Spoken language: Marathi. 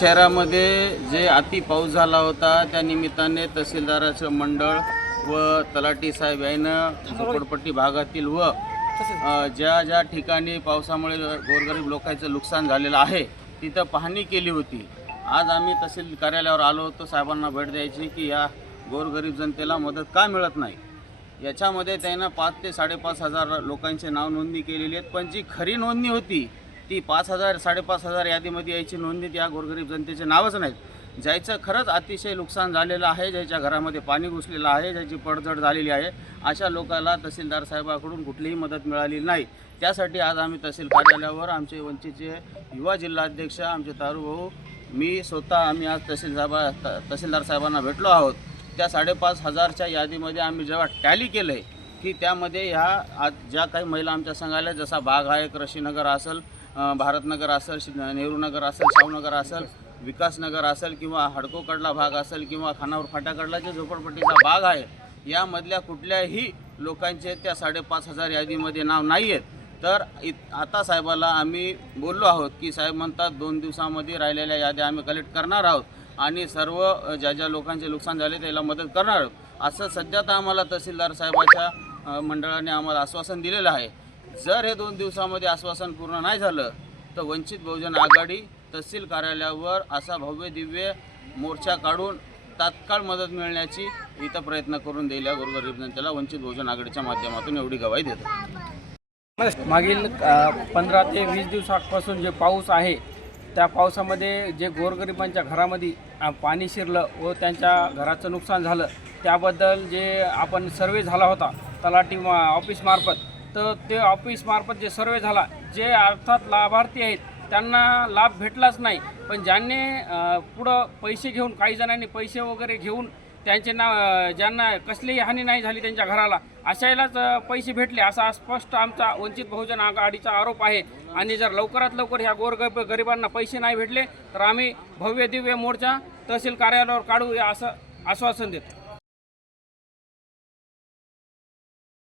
शहरामध्ये जे अति पाऊस झाला होता त्या निमित्ताने तहसीलदाराचं मंडळ व तलाठी साहेब यानं झोपडपट्टी भागातील व ज्या ज्या ठिकाणी पावसामुळे गोरगरीब लोकांचं नुकसान झालेलं आहे तिथं पाहणी केली होती. आज आम्ही तहसील कार्यालयावर आलो होतो साहेबांना भेट द्यायची की या गोरगरीब जनतेला मदत का मिळत नाही? याच्यामध्ये त्यानं पाच ते साडेपाच हजार लोकांचे नाव नोंदणी केलेली आहेत पण जी खरी नोंदणी होती ती पाच हजार साडेपाच हजार यादीमध्ये यायची नोंदणी त्या गोरगरीब जनतेचे नावच नाहीत. ज्याचं खरंच अतिशय नुकसान झालेलं आहे ज्याच्या घरामध्ये पाणी घुसलेलं आहे ज्याची पडझड झालेली आहे अशा लोकाला तहसीलदार साहेबाकडून कुठलीही मदत मिळाली नाही. त्यासाठी आज आम्ही तहसील कार्यालयावर आमचे वंचितचे युवा जिल्हाध्यक्ष आमचे तारूभाऊ मी स्वतः आम्ही आज तहसील साहेबा त- तहसीलदार साहेबांना भेटलो आहोत. त्या साडेपाच हजारच्या यादीमध्ये आम्ही जेव्हा टॅली केलं आहे की त्यामध्ये ह्या आज ज्या काही महिला आमच्या संघाला जसा बाग आहे कृषीनगर असेल भारतनगर असेल नेहरूनगर असेल शाहूनगर असेल विकासनगर असेल किंवा हडकोकडला भाग असेल किंवा खानावर फाट्याकडला जे झोपडपट्टीचा भाग आहे यामधल्या कुठल्याही लोकांचे त्या साडेपाच हजार यादीमध्ये नाव नाही आहेत तर इत आता साहेबाला आम्ही बोललो आहोत की साहेब म्हणतात दोन दिवसामध्ये राहिलेल्या याद्या आम्ही कलेक्ट करणार आहोत आणि सर्व ज्या ज्या लोकांचे नुकसान झाले त्याला मदत करणार आहोत. असं सध्या तर आम्हाला तहसीलदार साहेबाच्या मंडळाने आम्हाला आश्वासन दिलेलं आहे. जर हे दोन दिवसामध्ये आश्वासन पूर्ण नाही झालं तर वंचित बहुजन आघाडी तहसील कार्यालयावर असा भव्य दिव्य मोर्चा काढून तात्काळ मदत मिळण्याची इथं प्रयत्न करून देईल या गोरगरीब जनतेला वंचित बहुजन आघाडीच्या माध्यमातून एवढी गवाही देतो. मागील पंधरा ते वीस दिवसापासून जे पाऊस आहे त्या पावसामध्ये जे गोरगरिबांच्या घरामध्ये पाणी शिरलं व त्यांच्या घराचं नुकसान झालं त्याबद्दल जे आपण सर्वे झाला होता तलाठी ऑफिसमार्फत तर ते ऑफिसमार्फत जे सर्वे झाला जे अर्थात लाभार्थी आहेत त्यांना लाभ भेटलाच नाही. पण ज्यांनी पुढं पैसे घेऊन काही जणांनी पैसे वगैरे घेऊन त्यांचे नाव ज्यांना कसलीही हानी नाही झाली त्यांच्या घराला अशालाच पैसे भेटले असा स्पष्ट आमचा वंचित बहुजन आघाडीचा आरोप आहे. आणि जर लवकरात लवकर ह्या गोरगरीब गरिबांना पैसे नाही भेटले तर आम्ही भव्य दिव्य मोर्चा तहसील कार्यालयावर काढू या असं आश्वासन देतो.